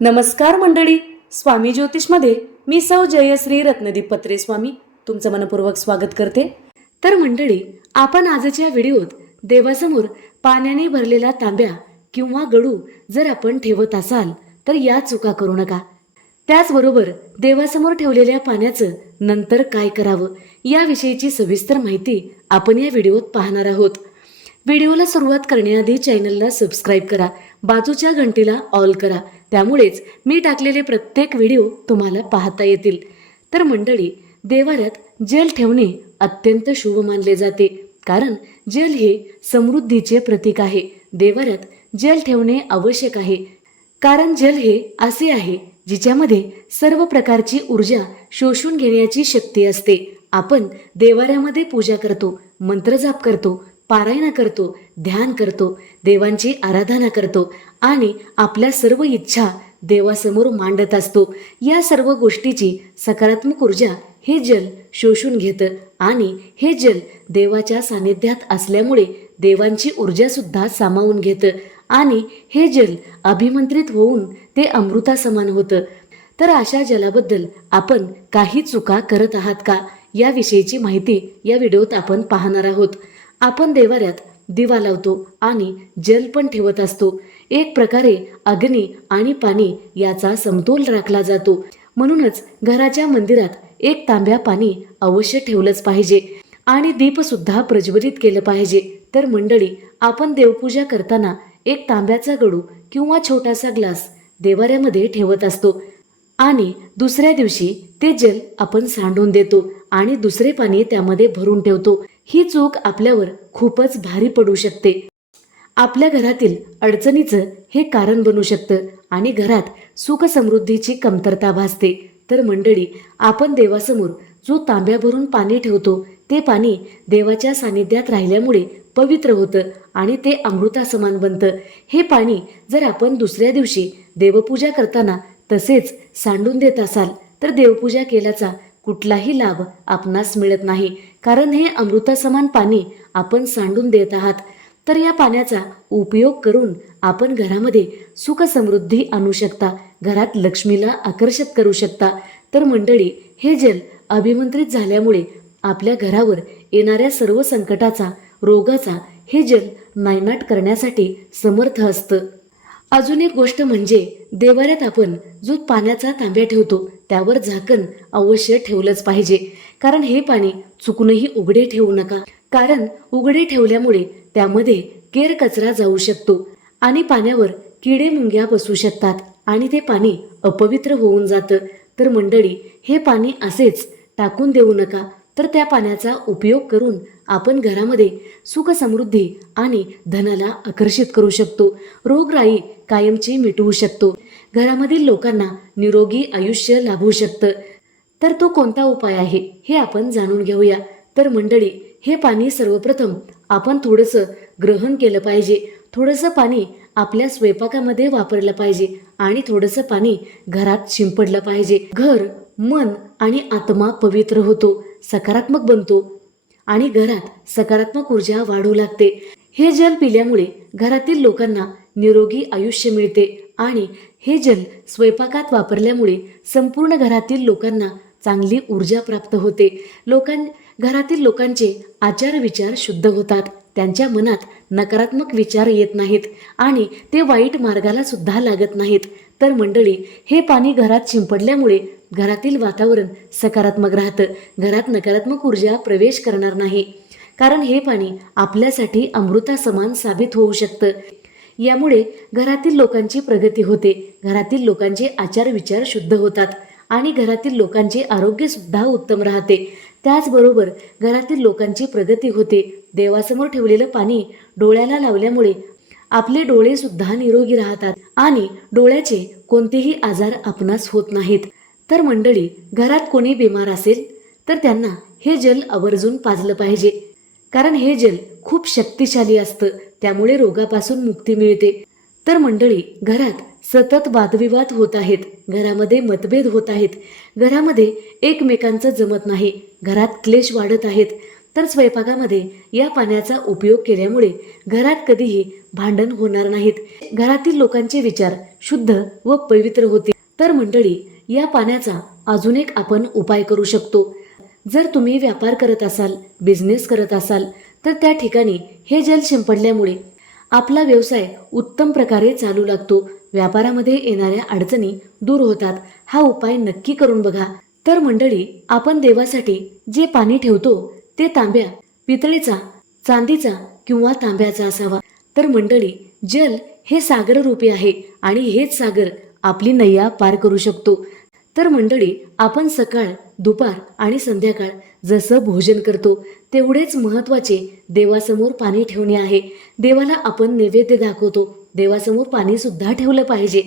नमस्कार मंडळी स्वामी ज्योतिषमध्ये मी सौ जयश्री रत्नदीप पत्रे स्वामी तुमचं मनपूर्वक स्वागत करते. तर मंडळी आपण आजच्या व्हिडिओत देवासमोर पाण्याने भरलेला तांब्या किंवा गडू जर आपण ठेवत असाल तर या चुका करू नका. त्याचबरोबर देवासमोर ठेवलेल्या पाण्याचं नंतर काय करावं याविषयीची सविस्तर माहिती आपण या व्हिडिओत पाहणार आहोत. व्हिडिओला सुरुवात करण्याआधी चॅनलला सबस्क्राईब करा बाजूच्या घंटीला ऑल करा. त्यामुळेच मी टाकलेले प्रत्येक व्हिडिओ तुम्हाला पाहता येतील. तर मंडळी देवाऱ्यात जल ठेवणे अत्यंत शुभ मानले जाते. कारण जल हे समृद्धीचे प्रतीक आहे. देवाऱ्यात जल ठेवणे आवश्यक आहे. कारण जल हे असे आहे जिच्यामध्ये सर्व प्रकारची ऊर्जा शोषून घेण्याची शक्ती असते. आपण देवाऱ्यामध्ये पूजा करतो मंत्रजाप करतो पारायण करतो ध्यान करतो देवांची आराधना करतो आणि आपल्या सर्व इच्छा देवासमोर मांडत असतो. या सर्व गोष्टीची सकारात्मक ऊर्जा हे जल शोषून घेतं आणि हे जल देवाच्या सानिध्यात असल्यामुळे देवांची ऊर्जासुद्धा सामावून घेतं आणि हे जल अभिमंत्रित होऊन ते अमृतासमान होतं. तर अशा जलाबद्दल आपण काही चुका करत आहात का? याविषयीची माहिती या व्हिडिओत आपण पाहणार आहोत. आपण देवाऱ्यात दिवा लावतो आणि जल पण ठेवत असतो. एक प्रकारे अग्नी आणि पाणी याचा समतोल राखला जातो. म्हणूनच घराच्या मंदिरात एक तांब्या पाणी अवश्य ठेवलंच पाहिजे आणि दीपसुद्धा प्रज्वलित केलं पाहिजे. तर मंडळी आपण देवपूजा करताना एक तांब्याचा गडू किंवा छोटासा ग्लास देवाऱ्यामध्ये ठेवत असतो. आणि दुसऱ्या दिवशी ते जल आपण सांडून देतो आणि दुसरे पाणी त्यामध्ये भरून ठेवतो. ही चूक आपल्यावर खूपच भारी पडू शकते. आपल्या घरातील अडचणीचं हे कारण बनू शकतं आणि घरात सुखसमृद्धीची कमतरता भासते. तर मंडळी आपण देवासमोर जो तांब्या भरून पाणी ठेवतो ते पाणी देवाच्या सानिध्यात राहिल्यामुळे पवित्र होतं आणि ते अमृतासमान बनतं. हे पाणी जर आपण दुसऱ्या दिवशी देवपूजा करताना तसेच सांडून देत असाल तर देवपूजा केल्याचा कुठलाही लाभ आपणास मिळत नाही. कारण हे अमृतासमान पाणी आपण सांडून देत आहात. तर या पाण्याचा उपयोग करून आपण घरामध्ये सुख समृद्धी आणू शकता. घरात लक्ष्मीला आकर्षित करू शकता. तर मंडळी हे जल अभिमंत्रित झाल्यामुळे आपल्या घरावर येणाऱ्या सर्व संकटाचा रोगाचा हे जल नायनाट करण्यासाठी समर्थ असतं. अजून एक गोष्ट म्हणजे देवाऱ्यात आपण जो पाण्याचा तांब्या ठेवतो त्यावर झाकण अवश्य ठेवलंच पाहिजे. कारण हे पाणी चुकूनही उघडे ठेवू नका. कारण उघडे ठेवल्यामुळे त्यामध्ये केर कचरा जाऊ शकतो आणि पाण्यावर किडे मुंग्या बसू शकतात आणि ते पाणी अपवित्र होऊन जातं. तर मंडळी हे पाणी असेच टाकून देऊ नका. तर त्या पाण्याचा उपयोग करून आपण घरामध्ये सुख समृद्धी आणि धनाला आकर्षित करू शकतो. रोगराई कायमची मिटवू शकतो. घरामधील लोकांना निरोगी आयुष्य लाभू शकतं. तर तो कोणता उपाय आहे हे आपण जाणून घेऊया. तर मंडळी हे पाणी सर्वप्रथम आपण थोडंसं ग्रहण केलं पाहिजे. थोडंसं पाणी आपल्या स्वयंपाकामध्ये वापरलं पाहिजे आणि थोडंसं पाणी घरात शिंपडलं पाहिजे. घर मन आणि आत्मा पवित्र होतो सकारात्मक बनतो आणि घरात सकारात्मक ऊर्जा वाढू लागते. हे जल पिल्यामुळे घरातील लोकांना निरोगी आयुष्य मिळते आणि हे जल स्वयंपाकात वापरल्यामुळे संपूर्ण घरातील लोकांना चांगली ऊर्जा प्राप्त होते. लोकां घरातील लोकांचे आचार विचार शुद्ध होतात. त्यांच्या मनात नकारात्मक विचार येत नाहीत आणि ते वाईट मार्गाला सुद्धा लागत नाहीत. तर मंडळी हे पाणी घरात शिंपडल्यामुळे घरातील वातावरण सकारात्मक राहतं. घरात नकारात्मक ऊर्जा प्रवेश करणार नाही. कारण हे पाणी आपल्यासाठी अमृता समान साबित होऊ शकतं. यामुळे घरातील लोकांची प्रगती होते. घरातील लोकांचे आचार विचार शुद्ध होतात आणि घरातील लोकांचे आरोग्य सुद्धा उत्तम राहते. त्याचबरोबर घरातील लोकांची प्रगती होते. देवासमोर ठेवलेलं पाणी डोळ्याला लावल्यामुळे आपले डोळे सुद्धा निरोगी राहतात आणि डोळ्याचे कोणतेही आजार आपणास होत नाहीत. तर मंडळी घरात कोणी बिमार असेल तर त्यांना हे जल आवर्जून पाजलं पाहिजे. कारण हे जल खूप शक्तिशाली असतं त्यामुळे रोगापासून मुक्ती मिळते. तर मंडळी घरात सतत वादविवाद होत आहेत. घरामध्ये मतभेद होत आहेत. घरामध्ये एकमेकांचं जमत नाही. घरात क्लेश वाढत आहेत. तर स्वयंपाकामध्ये या पाण्याचा उपयोग केल्यामुळे घरात कधीही भांडण होणार नाहीत. घरातील लोकांचे विचार शुद्ध व पवित्र होतील. तर मंडळी या पाण्याचा अजून एक आपण उपाय करू शकतो. जर तुम्ही व्यापार करत असाल बिझनेस करत असाल तर त्या ठिकाणी हे जल शिंपडल्यामुळे आपला व्यवसाय उत्तम प्रकारे चालू लागतो. व्यापारामध्ये येणाऱ्या अडचणी दूर होतात. हा उपाय नक्की करून बघा. तर मंडळी आपण देवासाठी जे पाणी ठेवतो ते तांब्या पितळेचा चांदीचा किंवा तांब्याचा असावा. तर मंडळी जल हे सागर रूपी आहे आणि हेच सागर आपली नैया पार करू शकतो. तर मंडळी आपण सकाळ दुपार आणि संध्याकाळ जसं भोजन करतो तेवढेच महत्त्वाचे देवासमोर पाणी ठेवणे आहे. देवाला आपण नैवेद्य दाखवतो देवासमोर पाणीसुद्धा ठेवलं पाहिजे.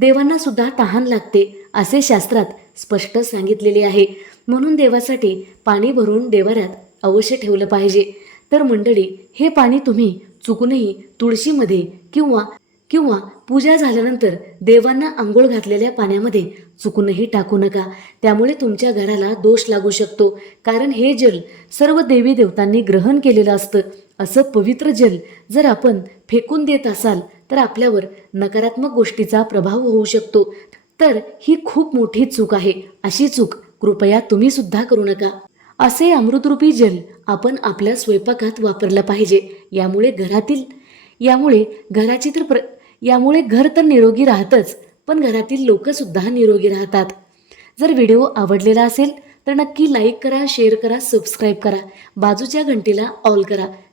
देवांना सुद्धा तहान लागते असे शास्त्रात स्पष्ट सांगितलेले आहे. म्हणून देवासाठी पाणी भरून देवाऱ्यात अवश्य ठेवलं पाहिजे. तर मंडळी हे पाणी तुम्ही चुकूनही तुळशीमध्ये किंवा किंवा पूजा झाल्यानंतर देवांना आंघोळ घातलेल्या पाण्यामध्ये चुकूनही टाकू नका. त्यामुळे तुमच्या घराला दोष लागू शकतो. कारण हे जल सर्व देवी देवतांनी ग्रहण केलेलं असतं. असं पवित्र जल जर आपण फेकून देत असाल तर आपल्यावर नकारात्मक गोष्टीचा प्रभाव होऊ शकतो. तर ही खूप मोठी चूक आहे. अशी चूक कृपया तुम्ही सुद्धा करू नका. असे अमृतरूपी जल आपण आपल्या स्वयंपाकात वापरलं पाहिजे. यामुळे घरातील यामुळे घराची तर प्र यामुळे घर तर निरोगी राहतच पण घरातील लोकसुद्धा निरोगी राहतात. जर व्हिडिओ आवडलेला असेल तर नक्की लाईक करा शेअर करा सबस्क्राईब करा. बाजूच्या घंटीला ऑल करा.